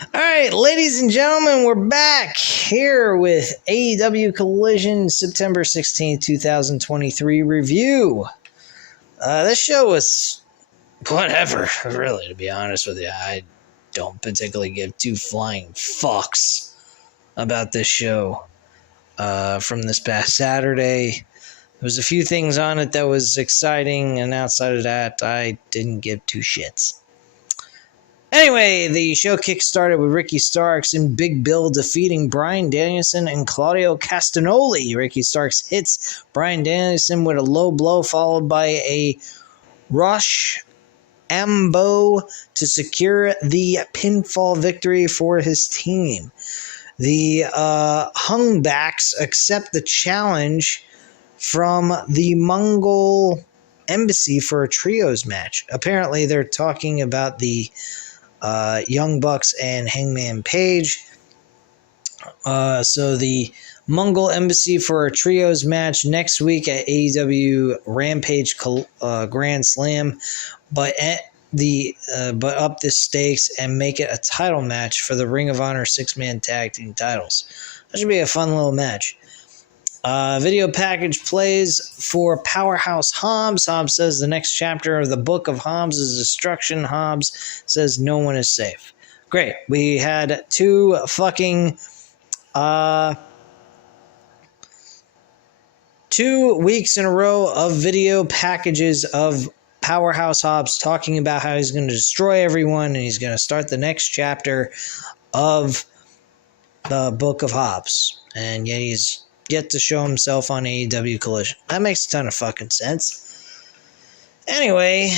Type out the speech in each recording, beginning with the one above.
All right, ladies and gentlemen, we're back here with AEW Collision September 16th, 2023 review. This show was whatever, really, to be honest with you. I don't particularly give two flying fucks about this show from this past Saturday. There was a few things on it that was exciting, and outside of that, I didn't give two shits. Anyway, the show kick-started with Ricky Starks and Big Bill defeating Bryan Danielson and Claudio Castagnoli. Ricky Starks hits Bryan Danielson with a low blow followed by a rush ambo to secure the pinfall victory for his team. The Hungbacks accept the challenge from the Mongol Embassy for a trios match. Apparently, they're talking about the Young Bucks and Hangman Page. So the Mongol Embassy for a trios match next week at AEW Rampage Grand Slam, but up the stakes and make it a title match for the Ring of Honor 6-man tag team titles. That should be a fun little match. Video package plays for Powerhouse Hobbs. Hobbs says the next chapter of the book of Hobbs is destruction. Hobbs says no one is safe. Great. We had 2 weeks in a row of video packages of Powerhouse Hobbs talking about how he's going to destroy everyone and he's going to start the next chapter of the book of Hobbs. And yet he's yet to show himself on AEW Collision. That makes a ton of fucking sense. Anyway,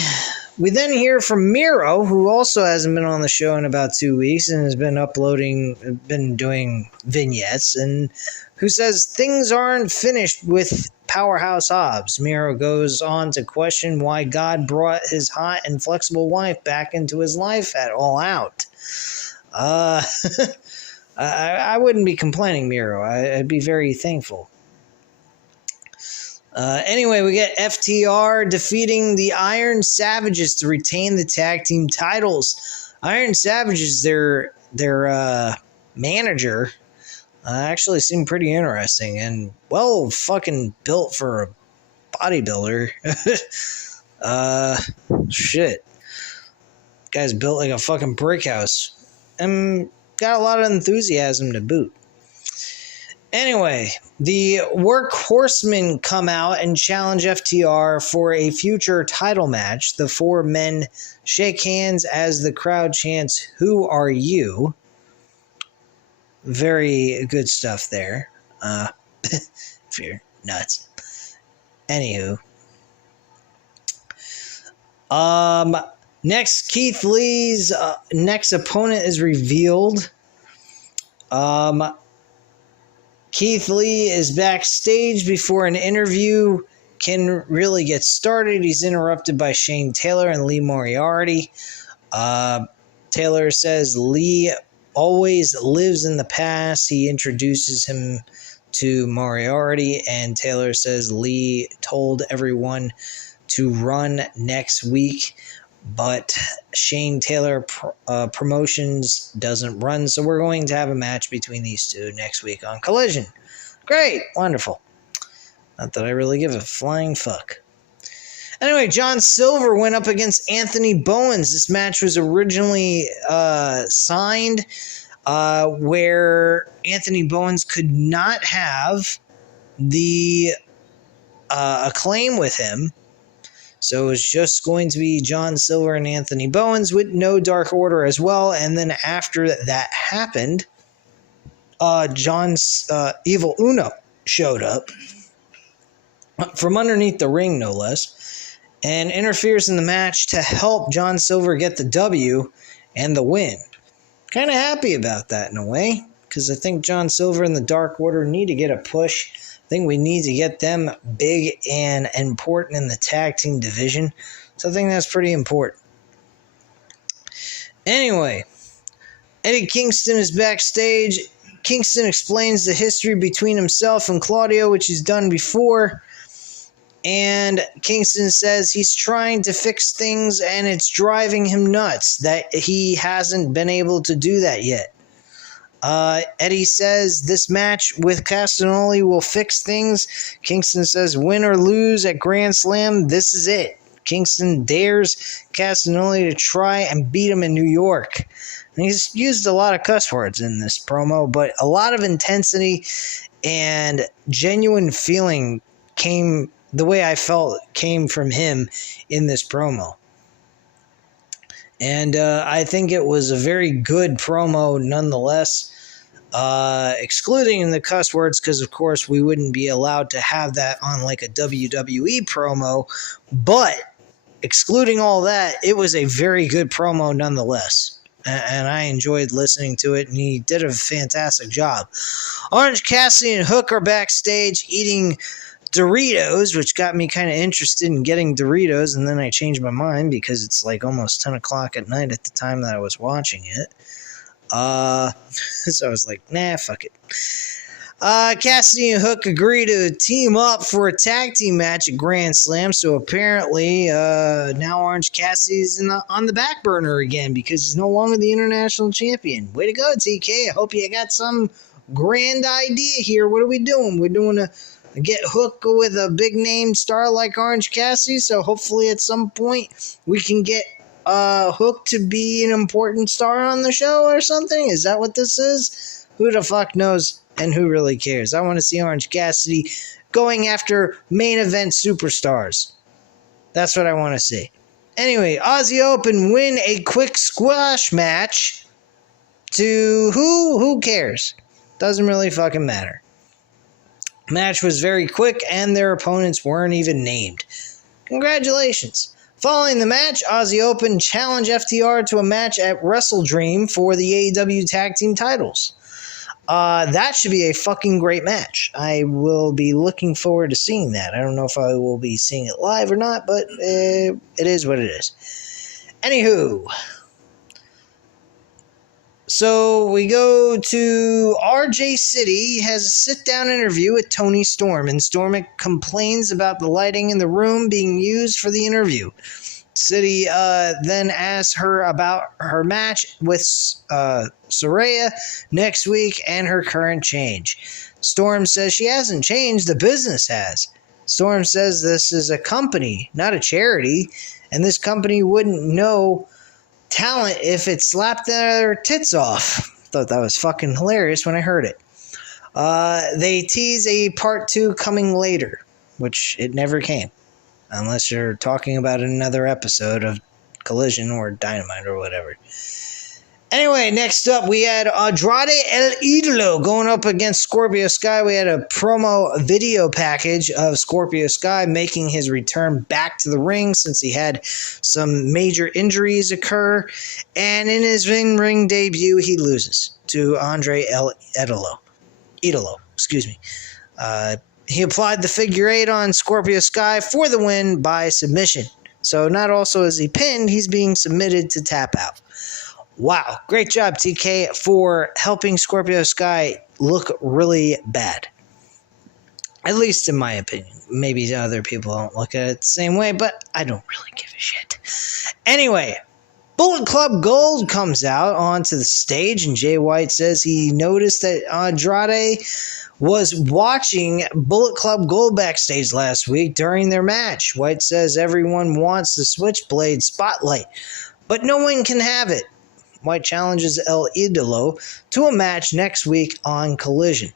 we then hear from Miro, who also hasn't been on the show in about 2 weeks and has been doing vignettes, and who says things aren't finished with Powerhouse Hobbs. Miro goes on to question why God brought his hot and flexible wife back into his life at All Out. I wouldn't be complaining, Miro. I'd be very thankful. Anyway, we get FTR defeating the Iron Savages to retain the tag team titles. Iron Savages, their manager, actually seemed pretty interesting and well fucking built for a bodybuilder. Shit. Guy's built like a fucking brick house. And got a lot of enthusiasm to boot. Anyway, the Workhorsemen come out and challenge FTR for a future title match. The 4 men shake hands as the crowd chants, "Who are you?" Very good stuff there. If you're nuts. Anywho. Next, Keith Lee's next opponent is revealed. Keith Lee is backstage before an interview can really get started. He's interrupted by Shane Taylor and Lee Moriarty. Taylor says Lee always lives in the past. He introduces him to Moriarty, and Taylor says Lee told everyone to run next week, but Shane Taylor Promotions doesn't run, so we're going to have a match between these two next week on Collision. Great, wonderful. Not that I really give a flying fuck. Anyway, John Silver went up against Anthony Bowens. This match was originally signed where Anthony Bowens could not have the Acclaim with him. So it was just going to be John Silver and Anthony Bowens with no Dark Order as well. And then after that happened, John's Evil Uno showed up from underneath the ring, no less, and interferes in the match to help John Silver get the W and the win. Kind of happy about that in a way, because I think John Silver and the Dark Order need to get a push. I think we need to get them big and important in the tag team division. So I think that's pretty important. Anyway, Eddie Kingston is backstage. Kingston explains the history between himself and Claudio, which he's done before. And Kingston says he's trying to fix things and it's driving him nuts that he hasn't been able to do that yet. Eddie says this match with Castagnoli will fix things. Kingston says win or lose at Grand Slam, this is it. Kingston dares Castagnoli to try and beat him in New York. And he's used a lot of cuss words in this promo, but a lot of intensity and genuine feeling came, the way I felt came from him in this promo. And I think it was a very good promo nonetheless, excluding the cuss words, because of course we wouldn't be allowed to have that on like a WWE promo, but excluding all that, it was a very good promo nonetheless. And I enjoyed listening to it, and he did a fantastic job. Orange Cassidy and Hook are backstage eating Doritos, which got me kind of interested in getting Doritos, and then I changed my mind because it's like almost 10 o'clock at night at the time that I was watching it. So I was like, nah, fuck it. Cassidy and Hook agree to team up for a tag team match at Grand Slam, so apparently now Orange Cassidy's on the back burner again because he's no longer the international champion. Way to go, TK. I hope you got some grand idea here. What are we doing? We're doing a get Hook with a big name star like Orange Cassidy, so hopefully at some point we can get Hook to be an important star on the show or something. Is that what this is? Who the fuck knows? And who really cares? I want to see Orange Cassidy going after main event superstars. That's what I want to see. Anyway, Aussie Open win a quick squash match to who? Who cares? Doesn't really fucking matter. Match was very quick and their opponents weren't even named. Congratulations. Following the match, Aussie Open challenged FTR to a match at Wrestle Dream for the AEW Tag Team titles. That should be a fucking great match. I will be looking forward to seeing that. I don't know if I will be seeing it live or not, but it is what it is. Anywho, so we go to RJ City. He has a sit-down interview with Tony Storm, and Storm complains about the lighting in the room being used for the interview. City then asks her about her match with Saraya next week and her current change. Storm says she hasn't changed, the business has. Storm says this is a company, not a charity, and this company wouldn't know talent if it slapped their tits off. Thought that was fucking hilarious when I heard it. They tease a part 2 coming later, which it never came. Unless you're talking about another episode of Collision or Dynamite or whatever. Anyway, next up we had Andrade El Idolo going up against Scorpio Sky. We had a promo video package of Scorpio Sky making his return back to the ring since he had some major injuries occur. And in his in-ring debut, he loses to Andrade El Idolo. He applied the figure 8 on Scorpio Sky for the win by submission. So not also is he pinned, he's being submitted to tap out. Wow, great job TK for helping Scorpio Sky look really bad. At least in my opinion. Maybe other people don't look at it the same way, but I don't really give a shit. Anyway, Bullet Club Gold comes out onto the stage, and Jay White says he noticed that Andrade was watching Bullet Club Gold backstage last week during their match. White says everyone wants the Switchblade spotlight, but no one can have it. White challenges El Idolo to a match next week on Collision.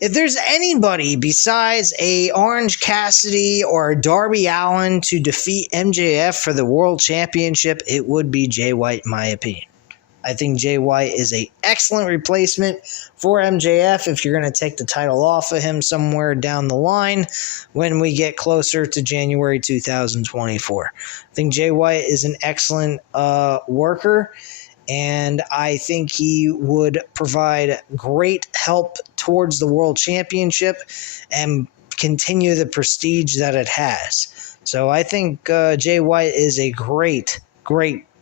If there's anybody besides a Orange Cassidy or a Darby Allin to defeat MJF for the World Championship, it would be Jay White, in my opinion. I think Jay White is an excellent replacement for MJF if you're going to take the title off of him somewhere down the line when we get closer to January 2024. I think Jay White is an excellent worker, and I think he would provide great help towards the World Championship and continue the prestige that it has. So I think Jay White is a great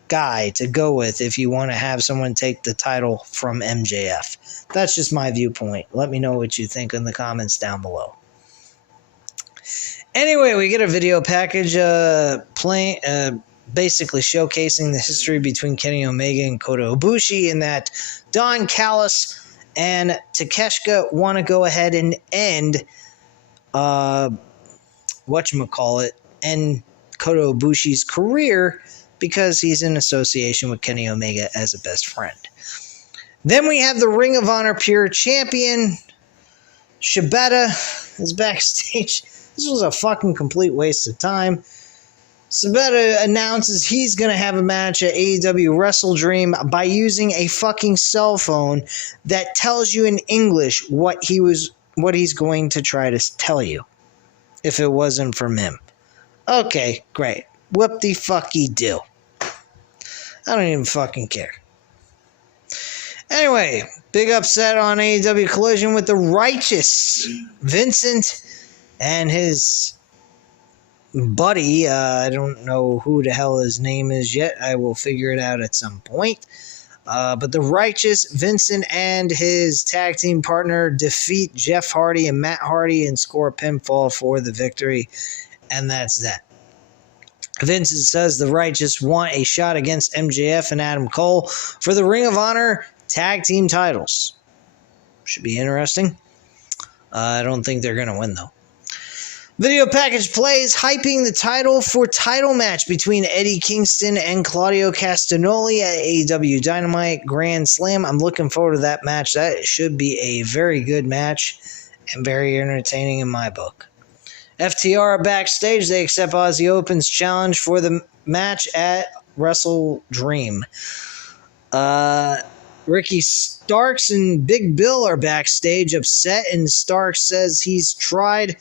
guy to go with if you want to have someone take the title from MJF. That's just my viewpoint. Let me know what you think in the comments down below. Anyway, we get a video package basically showcasing the history between Kenny Omega and Kota Ibushi, and that Don Callis and Takeshita want to go ahead and end end Kota Ibushi's career because he's in association with Kenny Omega as a best friend. Then we have the Ring of Honor Pure Champion Shibata is backstage. This was a fucking complete waste of time. Shibata announces he's going to have a match at AEW Wrestle Dream by using a fucking cell phone that tells you in English what he's going to try to tell you if it wasn't from him. Okay, great. Whoop-de-fucky-do. I don't even fucking care. Anyway, big upset on AEW Collision with the Righteous Vincent and his buddy. I don't know who the hell his name is yet. I will figure it out at some point. But the Righteous Vincent and his tag team partner defeat Jeff Hardy and Matt Hardy and score a pinfall for the victory. And that's that. Vincent says the Righteous want a shot against MJF and Adam Cole for the Ring of Honor tag team titles. Should be interesting. I don't think they're going to win, though. Video package plays hyping the title match between Eddie Kingston and Claudio Castagnoli at AEW Dynamite Grand Slam. I'm looking forward to that match. That should be a very good match and very entertaining in my book. FTR are backstage. They accept Aussie Open's challenge for the match at Wrestle Dream. Ricky Starks and Big Bill are backstage upset, and Starks says he's tired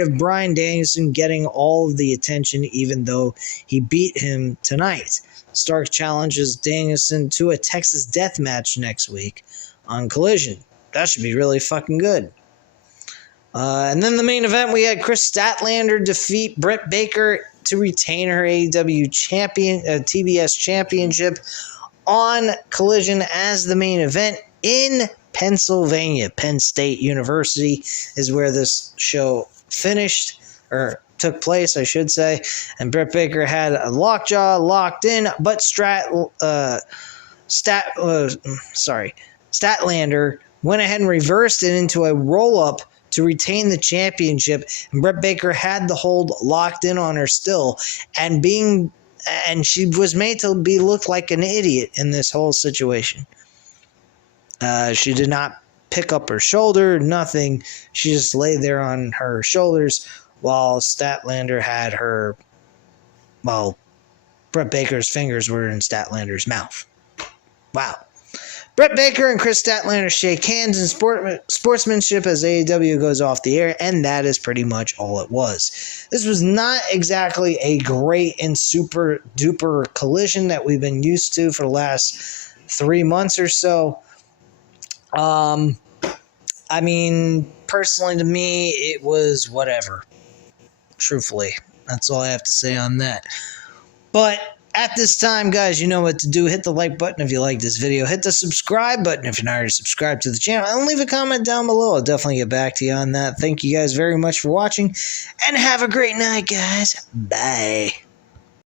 of Bryan Danielson getting all of the attention even though he beat him tonight. Starks challenges Danielson to a Texas death match next week on Collision. That should be really fucking good. And then the main event, we had Chris Statlander defeat Britt Baker to retain her AEW TBS championship on Collision as the main event in Pennsylvania. Penn State University is where this show finished, or took place, I should say. And Britt Baker had a lockjaw locked in, but Statlander went ahead and reversed it into a roll-up to retain the championship, and Britt Baker had the hold locked in on her still, and she was made to look like an idiot in this whole situation. She did not pick up her shoulder, nothing. She just lay there on her shoulders while Statlander had her, Britt Baker's fingers were in Statlander's mouth. Wow. Britt Baker and Chris Statlander shake hands in sportsmanship as AEW goes off the air, and that is pretty much all it was. This was not exactly a great and super duper Collision that we've been used to for the last 3 months or so. I mean, personally to me, it was whatever. Truthfully, that's all I have to say on that. But at this time, guys, you know what to do. Hit the like button if you like this video. Hit the subscribe button if you're not already subscribed to the channel. And leave a comment down below. I'll definitely get back to you on that. Thank you guys very much for watching. And have a great night, guys. Bye.